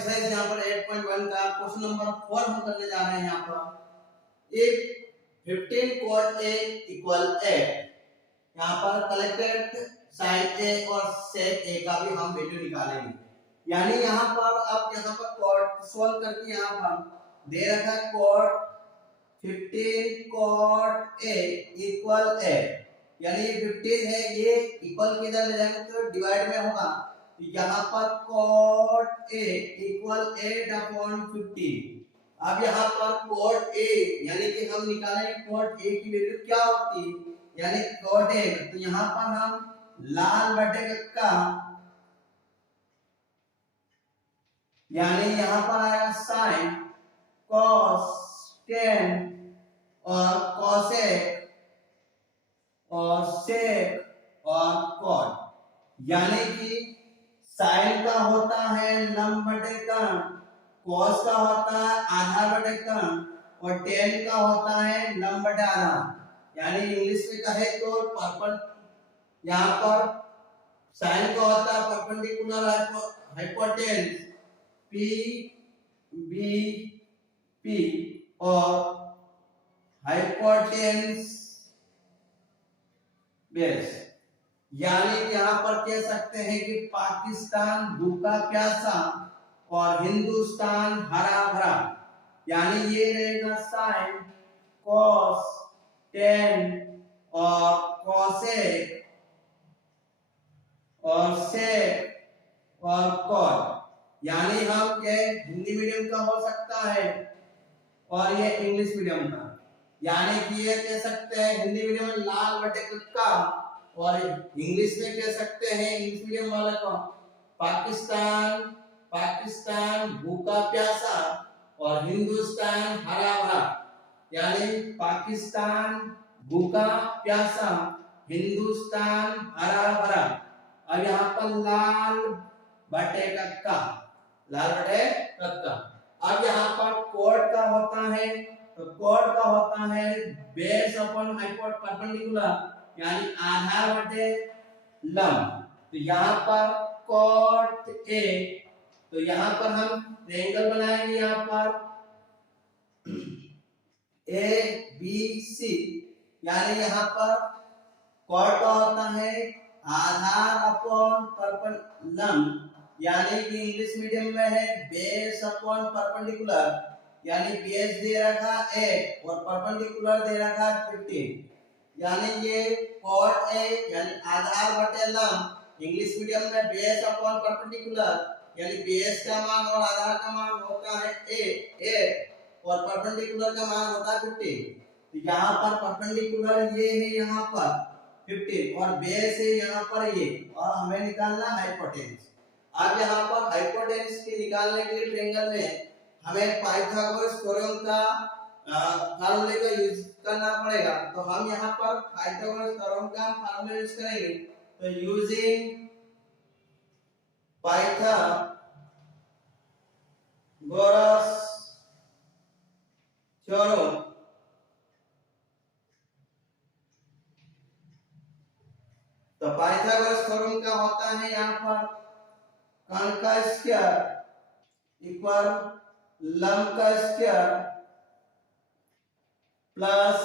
Exercise यहाँ पर 8.1 का क्वेश्चन नंबर 4 हम करने जा रहे हैं। यहाँ पर एक 15 cot a इक्वल 8, यहाँ पर कलेक्टेड साइन a और सेक a का भी हम वैल्यू निकालेंगे। यानी यहाँ पर अब यहाँ पर cot सॉल्व करके यहाँ पर दे रखा है cot 15 cot a इक्वल 8, यानी ये 15 है, ये इक्वल किधर ले जाएंगे तो डिवाइड में होगा। यहाँ पर cot a इक्वल 8/15। अब यहाँ पर cot a यानी कि हम निकालेंगे cot a की वैल्यू क्या होती है, यानी cot a, तो यहाँ पर हम लाल बटे का यानी यहाँ पर आएगा साइन cos tan और cosec और sec और cot, यानी कि साइन का होता है लंब बटे कर्ण, cos का होता है आधार बटे कर्ण और tan का होता है लंब बटे आधार। यानी इंग्लिश में कहे तो यहाँ पर साइन का होता है perpendicular hypotenuse P B P और हाइपोटेन्यूज बेस। यानी यहाँ पर कह सकते हैं कि पाकिस्तान भूखा प्यासा और हिंदुस्तान हरा भरा, यानी ये रहेगा साइन cos tan और cosec और sec और cot। यानी हम ये हिंदी मीडियम का हो सकता है और ये इंग्लिश मीडियम का, यानी कि ये कह सकते हैं हिंदी मीडियम में लाल बटे का और इंग्लिश में कह सकते हैं इंग्लिश मीडियम वाला को पाकिस्तान भूखा प्यासा और हिंदुस्तान हरा भरा। यानी पाकिस्तान भूखा प्यासा, हिंदुस्तान हरा भरा। अब यहाँ पर लाल बटे का, लाल बटे का। अब यहाँ पर cot का होता है, तो cot का होता है बेस अपॉन हाइपोट परपेंडिकुलर, यानी आधार बटे लंब। तो यहाँ पर cot a, तो यहाँ पर हम ट्रायंगल बनाएंगे। यहाँ पर a b c, यानी यहाँ पर cot का होता है आधार अपॉन लंब, यानी कि इंग्लिश मीडियम में है बेस अपॉन परपेंडिकुलर, यानी बेस दे रखा 8 और परपेंडिकुलर दे रखा 15, यानी ये cot a यानी आधार बटे लंब, इंग्लिश मीडियम में बेस अपॉन परपेंडिकुलर, यानी बेस का मान और आधार का मान होता है 8 और परपेंडिकुलर का मान होता है 15। तो यहाँ पर परपेंडिकुलर ये है यहाँ पर 15 और बेस है यहाँ पर ये, और हमें निकालना हाइपोटेन्यूज। अब यहाँ पर हाइपोटेन्यूज की निकालने के लिए ट्रायंगल में हमें पाइथागोरस थ्योरम का फार्मूले का यूज करना पड़ेगा। तो हम यहाँ पर पाइथागोरस थ्योरम का फार्मूला यूज करेंगे। तो यूजिंग पाइथागोरस थ्योरम, तो पाइथागोरस थ्योरम का होता है यहाँ पर कर्ण का स्क्वायर इक्वल लंब का स्क्वायर प्लस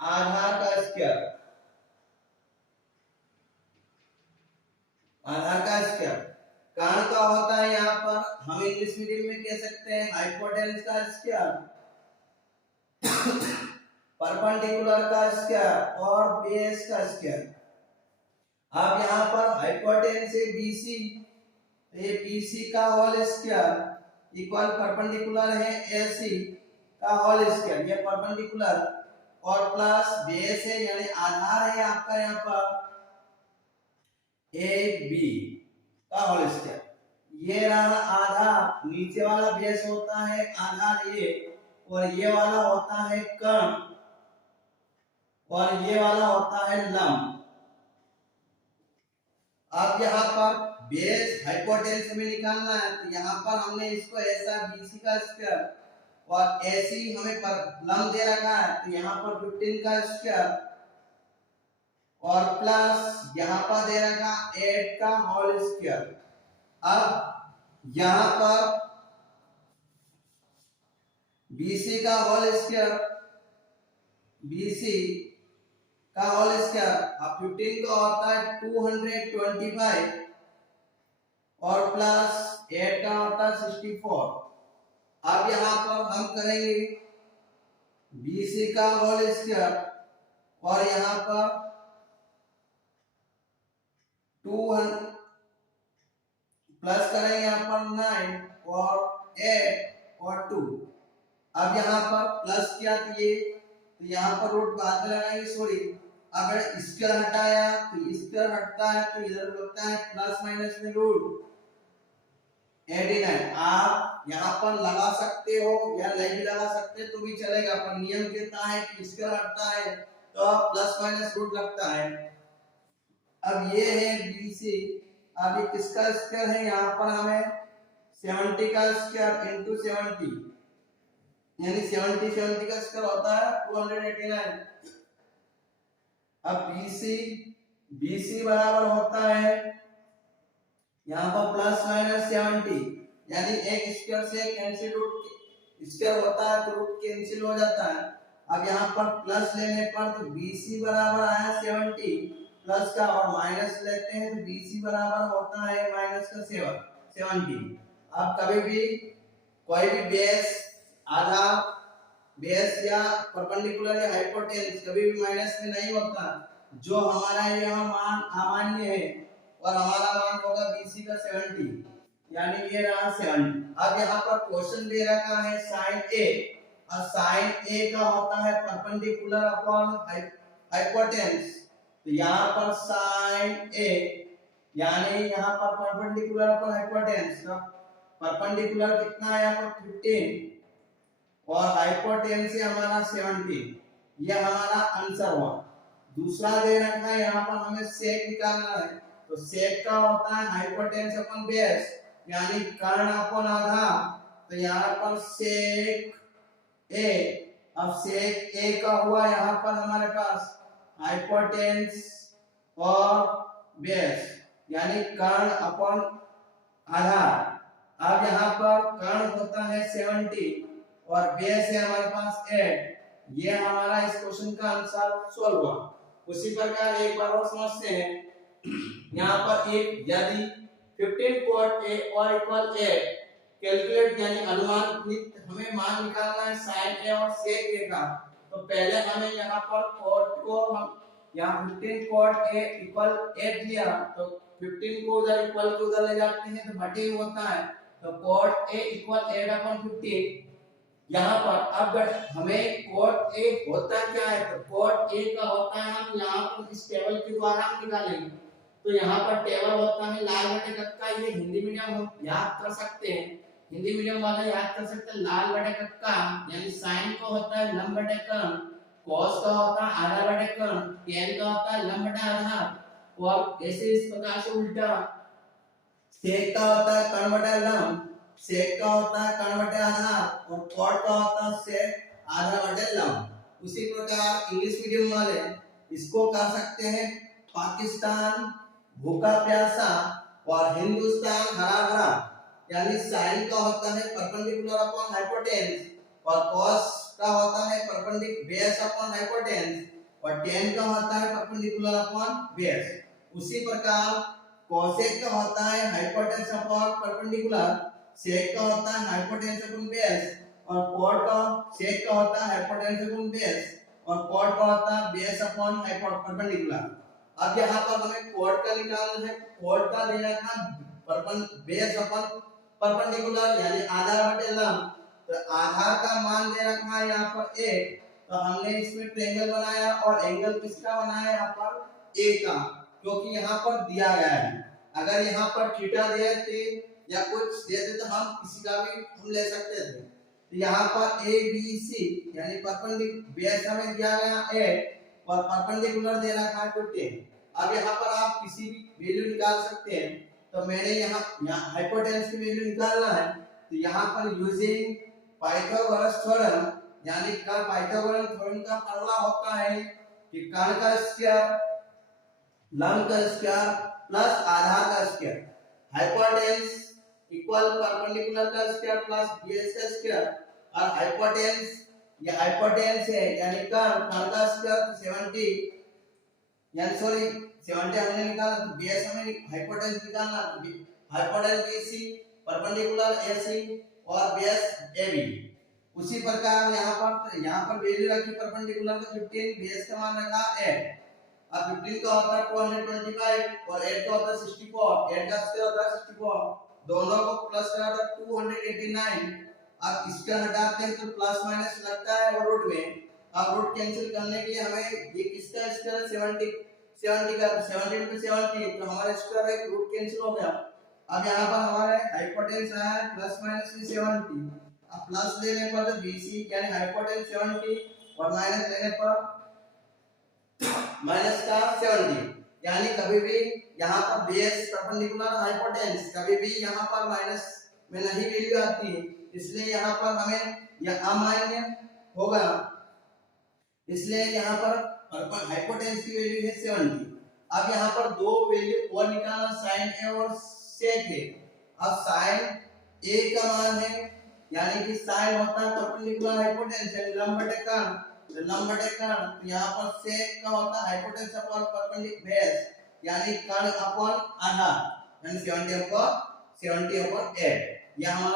आधार का स्क्वायर, आधार का स्क्वायर। कर्ण का होता है यहाँ पर हम इंग्लिश मीडियम में कह सकते हैं हाइपोटेन्यूज का स्क्वायर, परपेंडिकुलर का स्क्वायर और बेस का स्क्वायर। अब यहाँ पर हाइपोटेन्यूज है BC, ये BC का होल स्क्वायर इक्वल परपेंडिकुलर है AC का होल स्क्वायर, ये परपेंडिकुलर और प्लस बेस है यानी आधार है आपका यहाँ पर AB का होल स्क्वायर। ये रहा आधार, नीचे वाला बेस होता है आधार ये, और ये वाला होता है कर्ण और ये वाला होता है लंब। अब यहाँ पर बेस हाइपोटेन्यूज हमें निकालना है, तो यहाँ पर हमने इसको ऐसा BC का स्क्वायर और AC हमें पर लंब दे रखा है, तो यहाँ पर 15 का स्क्वायर और प्लस यहाँ पर दे रखा 8 का होल स्क्वायर। अब यहाँ पर BC का होल स्क्वायर, BC का होल स्क्वायर, अब 15 का होता है 225 और प्लस 8 का होता है 64। अब यहाँ पर हम करेंगे BC का होल स्क्वायर और यहाँ पर 200 प्लस करेंगे यहाँ पर 9 और 8 और 2। अब यहाँ पर प्लस किया तो यहाँ पर रूट बाद में लगाएंगे, सॉरी अगर स्क्वायर हटाया तो स्क्वायर हटता है तो इधर लगता है प्लस माइनस में रूट 89। आप यहाँ पर लगा सकते हो या नहीं भी लगा सकते तो भी चलेगा, पर नियम कहता है कि स्क्वायर हटता है तो प्लस माइनस रूट लगता है। अब ये है BC, अब ये किसका स्क्वायर है, यहाँ पर हमें 70 का स्क्वायर इनटू 70 यानी 70 का स्क्वायर होता है 289। अब BC बराबर होता है यहाँ पर प्लस माइनस 70 यानी एक स्क्वायर से कैंसिल, रूट स्क्वायर होता है तो रूट कैंसिल हो जाता है। अब यहाँ पर प्लस लेने पर तो BC बराबर आया 70 प्लस का, और माइनस लेते हैं तो BC बराबर होता है माइनस का 70। अब कभी भी कोई भी बेस, आधा बेस या परपेंडिकुलर या हाइपोटेन्यूस कभी भी माइनस में नहीं होता। जो हमारा यह मान अमान्य है और हमारा मान होगा BC का 70 यानी ये रहा 70। अब यहाँ पर क्वेश्चन दे रखा है sin A, और sin A का होता है परपेंडिकुलर अपॉन हाइपोटेन्यूस, तो यहाँ पर sin A यानी यहाँ पर परपेंडिकुलर अपॉन हाइपोटेन्यूस का परपेंडिकुलर कितना है यहाँ पर 15 और हाइपोटेन्यूस है हमारा 70, ये हमारा आंसर हुआ। दूसरा दे रखा है यहाँ पर हमें सेक निकालना है, तो सेक का होता है हाइपोटेन्यूस अपॉन बेस यानी कर्ण अपॉन आधार, तो यहाँ पर सेक A, अब सेक A का हुआ यहाँ पर हमारे पास हाइपोटेन्यूस और बेस यानी कर्ण अपॉन आधार। अब यहाँ पर कर्ण होता है 70 और बेस है हमारे पास 8, ये हमारा इस क्वेश्चन का आंसर सॉल्व हुआ। उसी प्रकार एक बार और समझते हैं, यहाँ पर एक यदि 15 cot A और इक्वल 8 कैलकुलेट यानी अनुमानित हमें मान निकालना है sin A और sec A का, तो पहले हमें यहाँ पर cot को हम यहाँ 15 cot A इक्वल 8 दिया तो 15 को उधर इक्वल के उधर ले जाते हैं तो बटे होता है, तो cot A इक्वल 8/15। यहाँ पर अब हमें cot A होता क्या है, तो cot A का होता है हम यहाँ पर इस टेबल के द्वारा हम निकालेंगे, तो यहाँ पर टेबल होता है लाल बटे कक्का, ये हिंदी मीडियम हम याद कर सकते हैं, हिंदी मीडियम वाले याद कर सकते हैं लाल बटे कक्का यानी साइन का होता है लंब बटे कर्ण, cos का होता है आधा बटे कर्ण, tan का होता है लंब बटे आधा, और ऐसे इस प्रकार से उल्टा sec का होता है कर्ण बटे लंब, sec का होता है कर्ण बटे आधा और cot का होता है sec आधा बटे लंब। उसी प्रकार इंग्लिश मीडियम वाले इसको कर सकते हैं पाकिस्तान भूखा प्यासा और हिंदुस्तान हरा भरा, यानी साइन का होता है परपेंडिकुलर अपॉन हाइपोटेन्यूस और cos का होता है परपेंडिकुलर बेस अपॉन हाइपोटेन्यूस और tan का होता है परपेंडिकुलर अपॉन बेस। उसी प्रकार cosec का होता है हाइपोटेन्यूस अपॉन परपेंडिकुलर, sec का होता है हाइपोटेन्यूस अपॉन बेस और cot का sec का होता है हाइपोटेन्यूस अपॉन बेस और cot का होता है बेस अपॉन परपेंडिकुलर। अब यहाँ पर हमें cot का निकालना है, cot का दे रखा बेस अपॉन परपेंडिकुलर यानी आधार बटे लंब, तो आधार का मान दे रखा है यहाँ पर 8, तो हमने इसमें ट्रायंगल बनाया और एंगल किसका बनाया यहाँ पर A का, क्योंकि यहाँ पर दिया गया है। अगर यहाँ पर थीटा दे थे या कुछ देते तो हम किसी का भी हम ले सकते थे, तो यहाँ पर ABC यानी परपेंडिकुलर बेस हमें दिया गया 8 और परपेंडिकुलर दे रखा है 15। अब यहाँ पर आप किसी भी वैल्यू निकाल सकते हैं, तो मैंने यहाँ हाइपोटेन्यूस की वैल्यू निकालना है, तो यहाँ पर यूजिंग पाइथागोरस थ्योरम यानी का पाइथागोरस थ्योरम का फॉर्मूला होता है कि कर्ण का स्क्वायर लंब का स्क्वायर प्लस आधार का स्क्वायर, हाइपोटेन्यूस इक्वल परपेंडिकुलर का स्क्वायर प्लस बेस का स्क्वायर। और हाइपोटेन्स, ये हाइपोटेन्स है यानी कर्ण का स्क्वायर 70, यानी सॉरी 70 हमने निकाला तो बेस हमें हाइपोटेन्स निकालना, तो हाइपोटेन्स BC परपेंडिकुलर AC और बेस AB। उसी प्रकार यहाँ पर वैल्यू रखी परपेंडिकुलर का 15, बेस का मान रखा 8। अब 15 का होता है 225 और 8 का होता है 64, 8 का स्क्वायर होता है 64, दोनों को प्लस करा तो 289। अब इसका हटाते हैं तो प्लस माइनस लगता है और रूट में, अब रूट कैंसिल करने के लिए हमें ये किसका स्क्वायर 70 का 70 into 70 तो हमारा स्क्वायर एक रूट कैंसिल हो गया। अब यहाँ पर हमारे हाइपोटेन्स आया है प्लस माइनस में 70, अब प्लस लेने पर तो BC यानी हाइपोटेन्स 70 और माइनस लेने पर माइनस का 70, यानी कभी भी यहाँ पर बेस परपेंडिकुलर हाइपोटेन्स कभी भी यहाँ पर माइनस में नहीं वैल्यू आती है, इसलिए यहाँ पर हमें यह अमान्य होगा, इसलिए यहाँ पर हाइपोटेन्स की वैल्यू है 70। अब यहाँ पर दो वैल्यू और निकालना, साइन A और सेक A। अब साइन A का मान है यानी कि साइन होता है परपेंडिकुलर हाइपोटेन्स यानी लंब बटे कर्ण, तो यहाँ पर सेक का होता है हाइपोटेन्स अपॉन परपेंडिकुलर बेस यानी कर्ण अपॉन आधार, यानी 70 अपॉन 8। यह हमारा